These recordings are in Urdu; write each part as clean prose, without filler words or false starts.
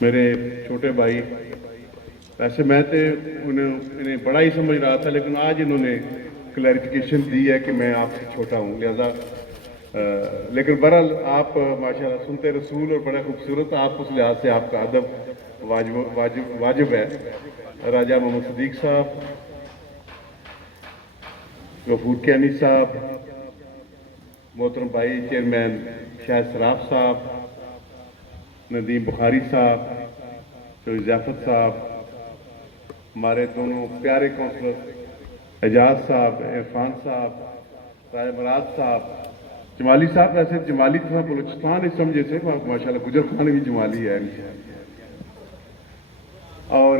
میرے چھوٹے بھائی، ویسے میں تو انہیں بڑا ہی سمجھ رہا تھا، لیکن آج انہوں نے کلیریفیکیشن دی ہے کہ میں آپ سے چھوٹا ہوں، لہذا لیکن بہرحال آپ ماشاءاللہ سنتے رسول اور بڑا خوبصورت، آپ اس لحاظ سے آپ کا ادب واجب ہے۔ راجہ محمد صدیق صاحب، غفور کیانی صاحب، محترم بھائی چیئرمین شاہد سراف صاحب، ندیم بخاری صاحب، شوی ضیافت صاحب، ہمارے دونوں پیارے کونسلر اعجاز صاحب، عرفان صاحب، راجہ مراد صاحب، جمالی صاحب، ویسے جمالی تھا بلوچستان اس سمجھے سے ماشاءاللہ گجر خان بھی جمالی ہے، اور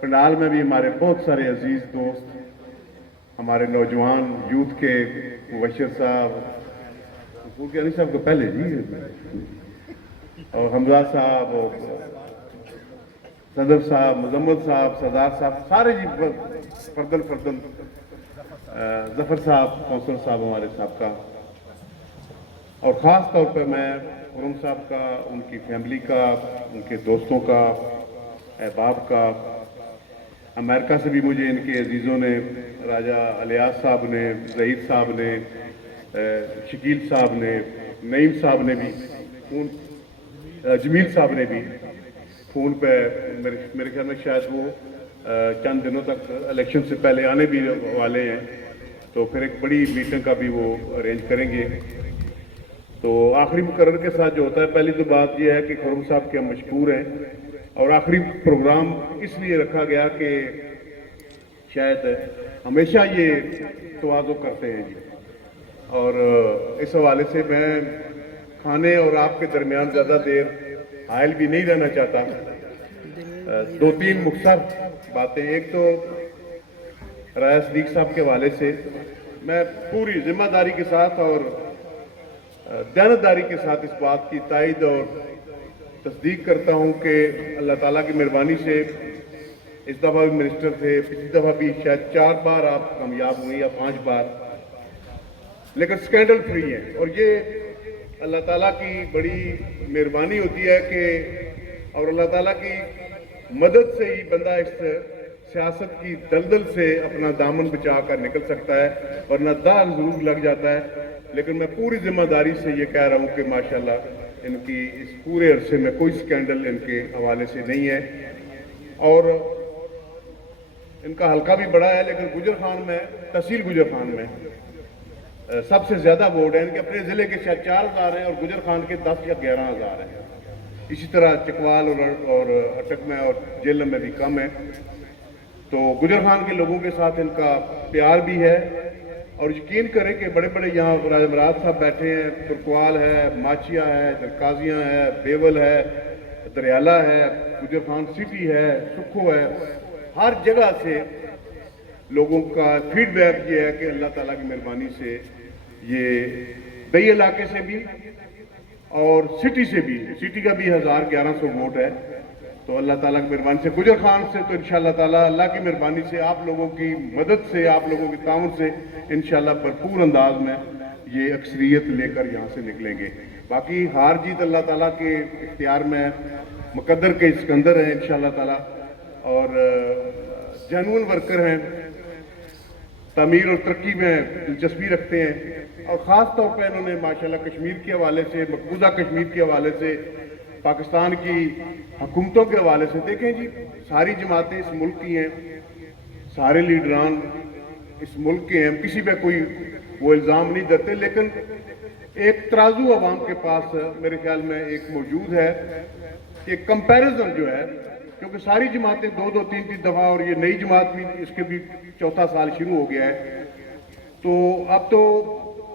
پنڈال میں بھی ہمارے بہت سارے عزیز دوست، ہمارے نوجوان یوتھ کے مبشر صاحب، غفور صاحب کو پہلے جی، اور حمزہ صاحب، اور صدر صاحب، مزمت صاحب، سردار صاحب، سارے جی فردن ظفر صاحب کونسلر صاحب ہمارے سابقہ، اور خاص طور پہ میں خرم صاحب کا، ان کی فیملی کا، ان کے دوستوں کا، احباب کا، امریکہ سے بھی مجھے ان کے عزیزوں نے، راجہ الیاس صاحب نے، ظہیر صاحب نے، شکیل صاحب نے، نعیم صاحب نے بھی فون، جمیل صاحب نے بھی فون پہ، میرے خیال میں شاید وہ چند دنوں تک الیکشن سے پہلے آنے بھی والے ہیں، تو پھر ایک بڑی میٹنگ کا بھی وہ ارینج کریں گے۔ تو آخری مقرر کے ساتھ جو ہوتا ہے، پہلی تو بات یہ ہے کہ خرم صاحب کے ہم مشکور ہیں، اور آخری پروگرام اس لیے رکھا گیا کہ شاید ہمیشہ یہ تواضع کرتے ہیں جی، اور اس حوالے سے میں کھانے اور آپ کے درمیان زیادہ دیر حائل بھی نہیں رہنا چاہتا۔ دو تین مختصر باتیں، ایک تو راجہ صدیق صاحب کے حوالے سے میں پوری ذمہ داری کے ساتھ اور دیانتداری کے ساتھ اس بات کی تائید اور تصدیق کرتا ہوں کہ اللہ تعالیٰ کی مہربانی سے اس دفعہ بھی منسٹر تھے، پچھلی دفعہ بھی شاید 4 بار آپ کامیاب ہوئے یا 5 بار، لیکن سکینڈل فری ہیں، اور یہ اللہ تعالیٰ کی بڑی مہربانی ہوتی ہے کہ، اور اللہ تعالیٰ کی مدد سے ہی بندہ اس سیاست کی دلدل سے اپنا دامن بچا کر نکل سکتا ہے، ورنہ داغ ضرور لگ جاتا ہے۔ لیکن میں پوری ذمہ داری سے یہ کہہ رہا ہوں کہ ماشاءاللہ ان کی اس پورے عرصے میں کوئی سکینڈل ان کے حوالے سے نہیں ہے، اور ان کا حلقہ بھی بڑا ہے، لیکن گجر خان میں، تحصیل گجر خان میں سب سے زیادہ ووٹ ہیں ان کے، اپنے ضلع کے شاید 4000 ہیں، اور گجر خان کے 10 یا 11000 ہیں، اسی طرح چکوال اور اٹک میں اور جیلم میں بھی کم ہے۔ تو گجر خان کے لوگوں کے ساتھ ان کا پیار بھی ہے، اور یقین کریں کہ بڑے بڑے یہاں راجہ مراد صاحب بیٹھے ہیں، ترکوال ہے، ماچیا ہے، درکازیاں ہے، بیول ہے، دریالہ ہے، گجر خان سٹی ہے، سکھو ہے، ہر جگہ سے لوگوں کا فیڈ بیک یہ ہے کہ اللہ تعالیٰ کی مہربانی سے یہ دئی علاقے سے بھی اور سٹی سے بھی، سٹی کا بھی 1100 ووٹ ہے، تو اللہ تعالیٰ کی مہربانی سے گجر خان سے تو انشاءاللہ تعالیٰ اللہ کی مہربانی سے، آپ لوگوں کی مدد سے، آپ لوگوں کی تعاون سے انشاءاللہ بھرپور انداز میں یہ اکثریت لے کر یہاں سے نکلیں گے۔ باقی ہار جیت اللہ تعالیٰ کے اختیار میں، مقدر کے سکندر ہیں انشاءاللہ تعالیٰ، اور جینون ورکر ہیں، تعمیر اور ترقی میں دلچسپی رکھتے ہیں، اور خاص طور پہ انہوں نے ماشاءاللہ کشمیر کے حوالے سے، مقبوضہ کشمیر کے حوالے سے، پاکستان کی حکومتوں کے حوالے سے، دیکھیں جی ساری جماعتیں اس ملک کی ہیں، سارے لیڈران اس ملک کے ہیں، کسی پہ کوئی وہ الزام نہیں دیتے، لیکن ایک ترازو عوام کے پاس میرے خیال میں ایک موجود ہے کہ کمپیریزن جو ہے، کیونکہ ساری جماعتیں 2 3 دفعہ، اور یہ نئی جماعت بھی اس کے بھی 4تھا سال شروع ہو گیا ہے، تو اب تو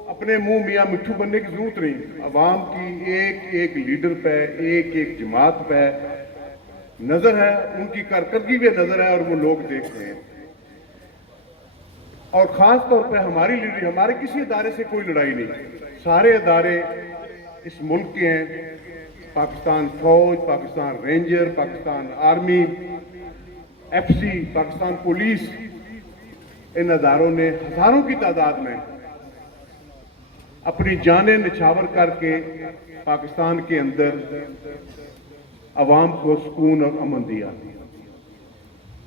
اپنے منہ میاں مٹھو بننے کی ضرورت نہیں، عوام کی ایک ایک لیڈر پہ، ایک ایک جماعت پہ نظر ہے، ان کی کارکردگی پہ نظر ہے، اور وہ لوگ دیکھ رہے ہیں، اور خاص طور پہ ہماری لیڈر، ہمارے کسی ادارے سے کوئی لڑائی نہیں، سارے ادارے اس ملک کے ہیں، پاکستان فوج، Pakistan ranger, Pakistan army, F C, Pakistan police, ان اداروں نے ہزاروں کی تعداد میں اپنی جانیں نچھاور کر کے پاکستان کے اندر عوام کو سکون اور امن دیا.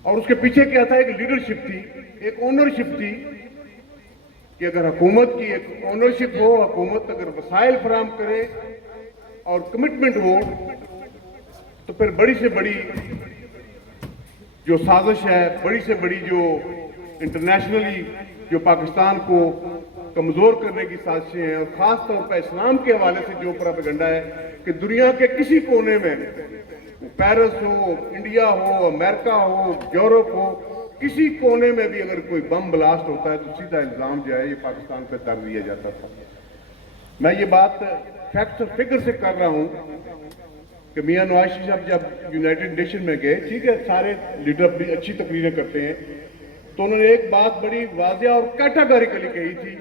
اور اس کے پیچھے کیا تھا؟ ایک لیڈرشپ تھی, ایک اونرشپ تھی کہ اگر حکومت کی ایک اونرشپ ہو, حکومت اگر وسائل فراہم کرے اور کمٹمنٹ ہو, تو پھر بڑی سے بڑی جو سازش ہے, بڑی سے بڑی جو انٹرنیشنلی جو پاکستان کو کمزور کرنے کی سازشیں ہیں, اور خاص طور پر اسلام کے حوالے سے جو پروپیگنڈا ہے کہ دنیا کے کسی کونے میں, پیرس ہو, انڈیا ہو, امریکہ ہو, یورپ ہو, کسی کونے میں بھی اگر کوئی بم بلاسٹ ہوتا ہے تو سیدھا الزام جو ہے یہ پاکستان پہ در دیا جاتا تھا. میں یہ بات فیکٹس اور فگر سے کر رہا ہوں کہ میاں نواز شریف صاحب جب یونائٹڈ نیشن میں گئے, ٹھیک ہے سارے لیڈر اپنی اچھی تقریریں کرتے ہیں, تو انہوں نے ایک بات بڑی واضح اور کیٹاگوریکلی کہی تھی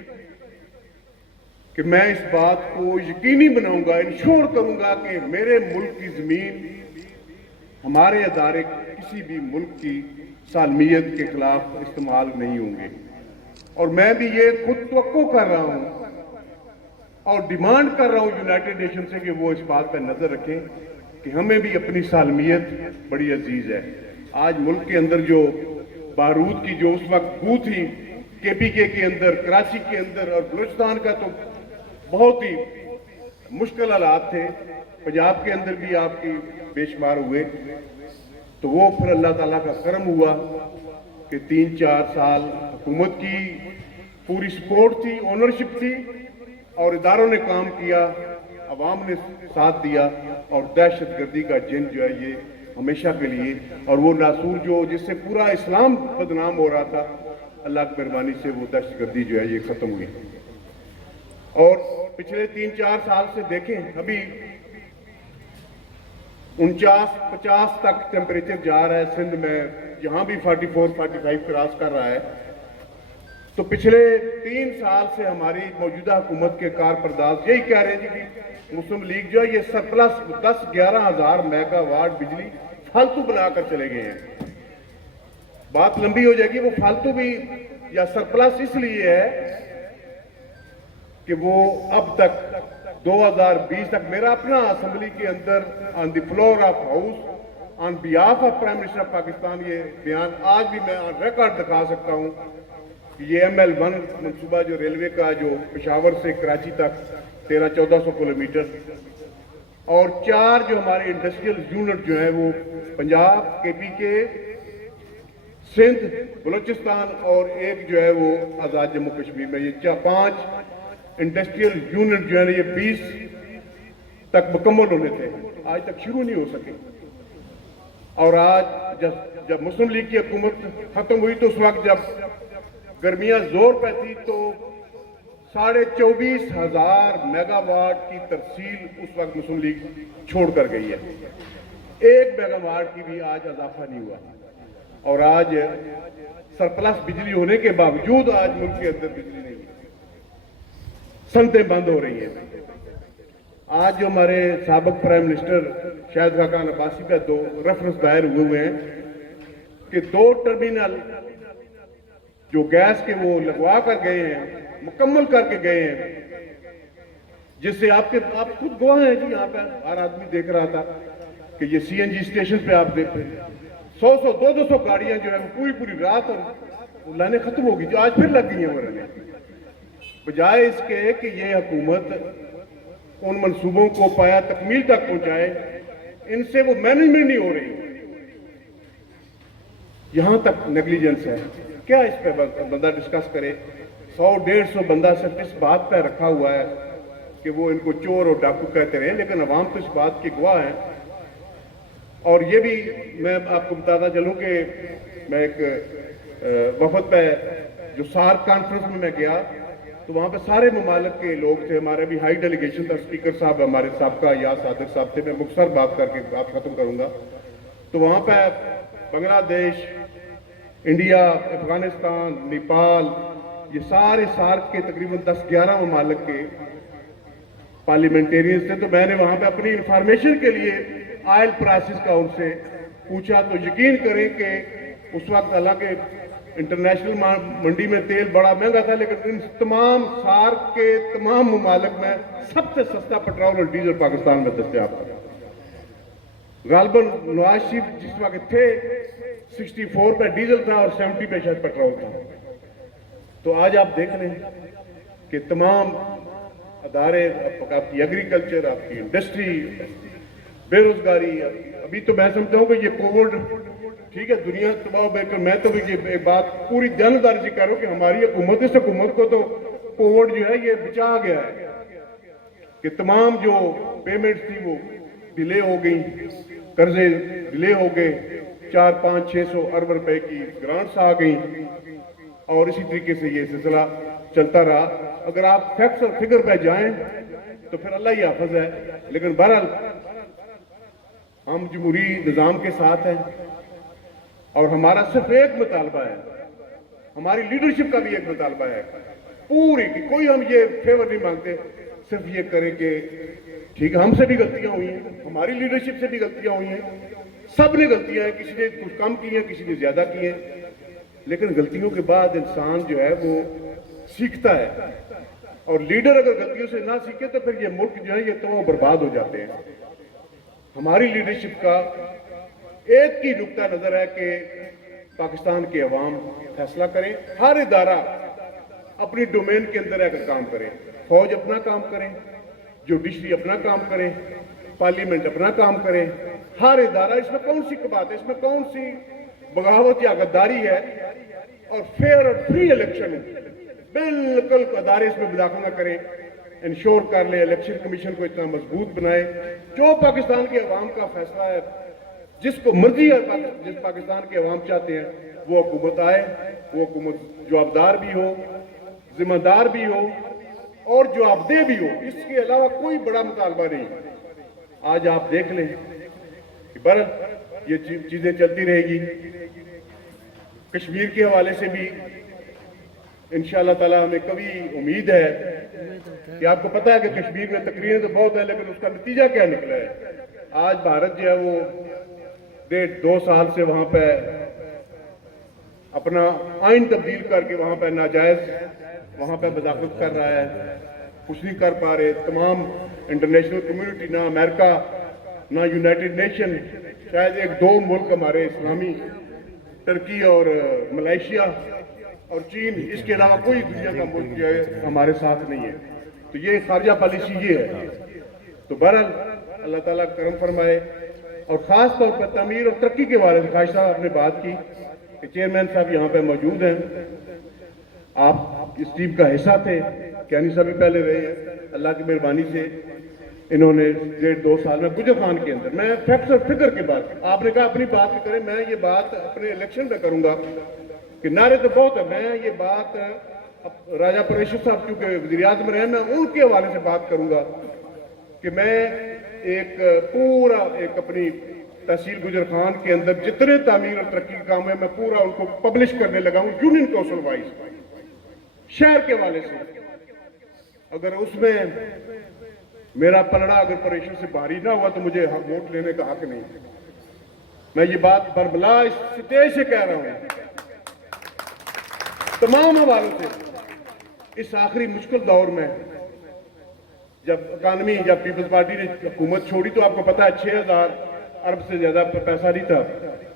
کہ میں اس بات کو یقینی بناؤں گا, انشور کروں گا کہ میرے ملک کی زمین, ہمارے ادارے کسی بھی ملک کی سالمیت کے خلاف استعمال نہیں ہوں گے. اور میں بھی یہ خود توقع کر رہا ہوں اور ڈیمانڈ کر رہا ہوں یونائٹڈ نیشن سے کہ وہ اس بات پہ نظر رکھیں کہ ہمیں بھی اپنی سالمیت بڑی عزیز ہے. آج ملک کے اندر جو بارود کی جو اس وقت بو تھی KPK کے اندر, کراچی کے اندر اور بلوچستان کا, تو بہت ہی مشکل حالات تھے. پنجاب کے اندر بھی آپ کی بے شمار ہوئے. تو وہ پھر اللہ تعالیٰ کا کرم ہوا کہ 3-4 سال حکومت کی پوری سپورٹ تھی, اونرشپ تھی, اور اداروں نے کام کیا, عوام نے ساتھ دیا, اور دہشت گردی کا جن جو ہے یہ ہمیشہ کے لیے, اور وہ ناسور جو جس سے پورا اسلام بدنام ہو رہا تھا, اللہ کی مہربانی سے وہ دہشت گردی جو ہے یہ ختم ہوئی. اور پچھلے 3-4 سال سے دیکھیں, ابھی 49-50 تک ٹیمپریچر جا رہا ہے سندھ میں, یہاں بھی 44-45 کراس کر رہا ہے. تو پچھلے 3 سال سے ہماری موجودہ حکومت کے کارپرداز یہی کہہ رہے ہیں کہ مسلم لیگ جو ہے یہ سرپلس 10-11 ہزار میگا واٹ بجلی فالتو بنا کر چلے گئے ہیں. بات لمبی ہو جائے گی. وہ فالتو بھی یا سرپلس اس لیے ہے کہ وہ اب تک 2020 تک میرا اپنا اسمبلی کے اندر on the floor of house on behalf of prime minister of Pakistan یہ بیان آج بھی میں آن ریکارڈ دکھا سکتا ہوں کہ یہ ML1 منصوبہ جو ریلوے کا جو پشاور سے کراچی تک 1300-1400 کلومیٹر, اور 4 جو ہمارے انڈسٹریل یونٹ جو ہیں وہ پنجاب, KPK, سندھ, بلوچستان, اور ایک جو ہے وہ آزاد جموں کشمیر میں, یہ 5 انڈسٹریل یونٹ جو ہے نا یہ 20 تک مکمل ہونے تھے, آج تک شروع نہیں ہو سکے. اور آج جب مسلم لیگ کی حکومت ختم ہوئی تو اس وقت جب گرمیاں زور پہ تھی تو 24,500 میگا واٹ کی ترسیل اس وقت مسلم لیگ چھوڑ کر گئی ہے. 1 میگا واٹ کی بھی آج اضافہ نہیں ہوا, اور آج سرپلس بجلی ہونے کے باوجود آج ملک کے اندر بجلی نہیں ہے, صنعتیں بند ہو رہی ہیں. آج جو ہمارے سابق پرائم منسٹر شاہد خاقان عباسی پہ 2 ریفرنس دائر ہوئے ہیں کہ 2 ٹرمینل جو گیس کے وہ لگوا کر گئے ہیں, مکمل کر کے گئے ہیں, جس سے آپ خود گواہ ہیں جی, یہاں پہ ہر آدمی دیکھ رہا تھا کہ یہ CNG اسٹیشن پہ آپ دیکھ رہے ہیں 100-200 گاڑیاں جو ہے وہ پوری رات اور لائنیں ختم ہوگی, جو آج پھر لگ گئی ہیں وہ رہنے. بجائے اس کے کہ یہ حکومت ان منصوبوں کو پایا تکمیل تک پہنچائے, ان سے وہ مینجمنٹ نہیں ہو رہی, یہاں تک نیگلیجنس ہے. کیا اس پہ بندہ ڈسکس کرے؟ 100-150 بندہ صرف اس بات پہ رکھا ہوا ہے کہ وہ ان کو چور اور ڈاکو کہتے رہے, لیکن عوام تو اس بات کی گواہ ہیں. اور یہ بھی میں آپ کو بتاتا چلوں کہ میں ایک وفد پہ جو سارک کانفرنس میں گیا تو وہاں پہ سارے ممالک کے لوگ تھے, ہمارے بھی ہائی ڈیلیگیشن تھا, اسپیکر صاحب ہمارے سابقہ یا صادق صاحب تھے. میں مختصر بات کر کے بات ختم کروں گا. تو وہاں پہ بنگلہ دیش, انڈیا, افغانستان, نیپال, یہ سارے سارک کے تقریباً 10-11 ممالک کے پارلیمنٹیرینز تھے. تو میں نے وہاں پہ اپنی انفارمیشن کے لیے آئل پرائسز کا ان سے پوچھا, تو یقین کریں کہ اس وقت حالانکہ انٹرنیشنل منڈی میں تیل بڑا مہنگا تھا, لیکن ان تمام سارک کے تمام ممالک میں سب سے سستا پیٹرول اور ڈیزل پاکستان میں دستیاب تھا. غالباً نواز شریف جس وقت تھے 64 پہ ڈیزل تھا اور 70 پہ شاید پیٹرول تھا. تو آج آپ دیکھ لیں کہ تمام ادارے، آپ کی ایگریکلچر، آپ کی انڈسٹری، بے روزگاری، ابھی تو میں سمجھتا ہوں کہ یہ کووڈ ٹھیک ہے دنیا تباہ بے کر، میں تو یہ ایک بات پوری جانداری سے کہہ رہا ہوں کہ ہماری حکومت، اس حکومت کو تو کووڈ جو ہے یہ بچا گیا ہے کہ تمام جو پیمنٹس تھی وہ ڈیلے ہو گئی، قرضے ڈیلے ہو گئے، 400-500-600 ارب روپے کی گرانٹس آ گئیں، اور اسی طریقے سے یہ سلسلہ چلتا رہا. اگر آپ فیکٹس اور فگر پہ جائیں تو پھر اللہ ہی حافظ ہے. لیکن بہرحال ہم جمہوری نظام کے ساتھ ہیں اور ہمارا صرف ایک مطالبہ ہے، ہماری لیڈرشپ کا بھی ایک مطالبہ ہے پوری کہ کوئی ہم یہ فیور نہیں مانگتے، صرف یہ کریں کہ ٹھیک ہے ہم سے بھی غلطیاں ہوئی ہیں، ہماری لیڈرشپ سے بھی غلطیاں ہوئی ہیں، سب نے غلطیاں ہیں، کسی نے کچھ کم کی ہیں، کسی نے زیادہ کی ہیں، لیکن غلطیوں کے بعد انسان جو ہے وہ سیکھتا ہے، اور لیڈر اگر غلطیوں سے نہ سیکھے تو پھر یہ ملک جو ہے یہ تباہ و برباد ہو جاتے ہیں. ہماری لیڈرشپ کا ایک ہی نقطہ نظر ہے کہ پاکستان کے عوام فیصلہ کریں، ہر ادارہ اپنی ڈومین کے اندر اگر کام کرے، فوج اپنا کام کرے، جوڈیشری اپنا کام کرے، پارلیمنٹ اپنا کام کرے، ہر ادارہ، اس میں کون سی بات ہے، اس میں کون سی بغاوت یا غداری ہے، اور فیئر اور فری الیکشن بالکل ادارے اس میں مداخلت نہ کریں، انشور کر لیں، الیکشن کمیشن کو اتنا مضبوط بنائے، جو پاکستان کے عوام کا فیصلہ ہے، جس کو مرضی ہے، جس پاکستان کے عوام چاہتے ہیں وہ حکومت آئے، وہ حکومت جوابدار بھی ہو، ذمہ دار بھی ہو اور جواب دہ بھی ہو. اس کے علاوہ کوئی بڑا مطالبہ نہیں. آج آپ دیکھ لیں کہ بہرحال یہ چیزیں چلتی رہے گی. کشمیر کے حوالے سے بھی انشاءاللہ تعالی ہمیں کبھی امید ہے کہ آپ کو پتہ ہے کہ کشمیر میں تقریریں تو بہت ہیں، لیکن اس کا نتیجہ کیا نکلا ہے. آج بھارت جو ہے وہ 1.5-2 سال سے وہاں پہ اپنا آئین تبدیل کر کے وہاں پہ ناجائز وہاں پہ مداخلت کر رہا ہے، کچھ نہیں کر پا رہے. تمام انٹرنیشنل کمیونٹی، نہ امریکہ نہ یونائٹڈ نیشن، شاید 1-2 ملک ہمارے اسلامی، ترکی اور ملائیشیا اور چین، اس کے علاوہ کوئی دنیا کا ملک جو ہے ہمارے ساتھ نہیں ہے. تو یہ خارجہ پالیسی یہ ہے. تو بہرحال اللہ تعالیٰ کرم فرمائے. اور خاص طور پر تعمیر اور ترقی کے بارے میں خواہش صاحب آپ نے بات کی کہ چیئرمین صاحب یہاں پہ موجود ہیں، آپ اس ٹیم کا حصہ تھے، کینی صاحب بھی پہلے رہے ہیں. اللہ کی مہربانی سے انہوں نے 1.5-2 سال میں گجر خان کے اندر، میں فیکٹس اور فگر کے بعد آپ نے کہا اپنی بات کریں، میں یہ بات اپنے الیکشن پہ کروں گا کہ نعرے تو بہت ہے، میں یہ بات راجہ پریشر صاحب کیونکہ وزیر اعظم رہے، میں ان کے حوالے سے بات کروں گا کہ میں ایک پورا ایک اپنی تحصیل گجر خان کے اندر جتنے تعمیر اور ترقی کے کام ہیں میں پورا ان کو پبلش کرنے لگا ہوں یونین کونسل وائز شہر کے حوالے سے. اگر اس میں میرا پلڑا اگر پریشر سے بھاری نہ ہوا تو مجھے ووٹ لینے کا حق نہیں. میں یہ بات بربلا اس سٹیج سے کہہ رہا ہوں تمام حوالوں سے. اس آخری مشکل دور میں جب اکانومی، جب پیپلز پارٹی نے حکومت چھوڑی تو آپ کو پتا ہے 6000 ارب سے زیادہ پیسہ نہیں تھا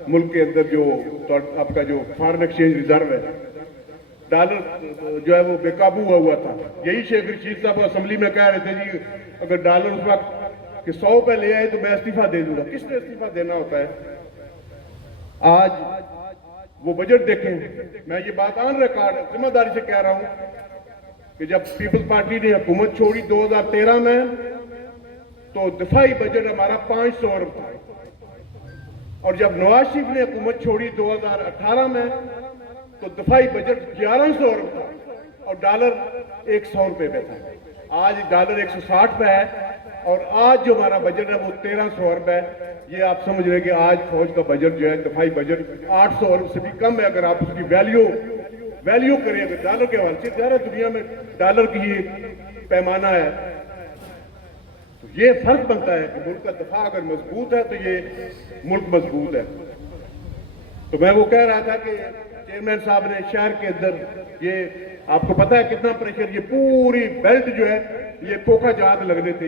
ملک کے اندر، جو آپ کا جو فارن ایکسچینج ریزرو ہے، ڈالر جو ہے وہ بے قابو ہوا تھا. یہی شیخ رشید صاحب اسمبلی میں کہہ رہے تھے جی اگر ڈالر اس وقت کہ 100 پہ لے آئے تو میں استعفیٰ دے دوں گا. کس نے استعفیٰ دینا ہوتا ہے؟ آج وہ بجٹ دیکھیں، میں یہ بات آن ریکارڈ ذمہ داری سے کہہ رہا ہوں کہ جب پیپلز پارٹی نے حکومت چھوڑی 2013 میں تو دفاعی بجٹ ہمارا 500 ارب تھا، اور جب نواز شریف نے حکومت چھوڑی 2018 میں تو دفاعی بجٹ 1100 ارب تھا اور ڈالر 100 روپے پہ تھا. آج ڈالر 160 پہ ہے اور آج جو ہمارا بجٹ ہے وہ 1300 ارب ہے. یہ آپ سمجھ رہے کہ آج فوج کا بجٹ جو ہے دفاعی بجٹ 800 ارب سے بھی کم ہے. اگر آپ اس کی ویلیو کریں اگر ڈالر کے حوالے سے، سارے دنیا میں ڈالر کی یہ پیمانہ ہے، تو یہ فرق بنتا ہے کہ ملک کا دفاع اگر مضبوط ہے تو یہ ملک مضبوط ہے. تو میں وہ کہہ رہا تھا کہ چیئرمین صاحب نے شہر کے اندر یہ آپ کو پتا ہے کتنا پریشر، یہ پوری بیلٹ جو ہے یہ کوکا جات لگنے تھے،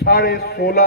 16.5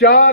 4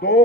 2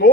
2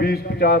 20 50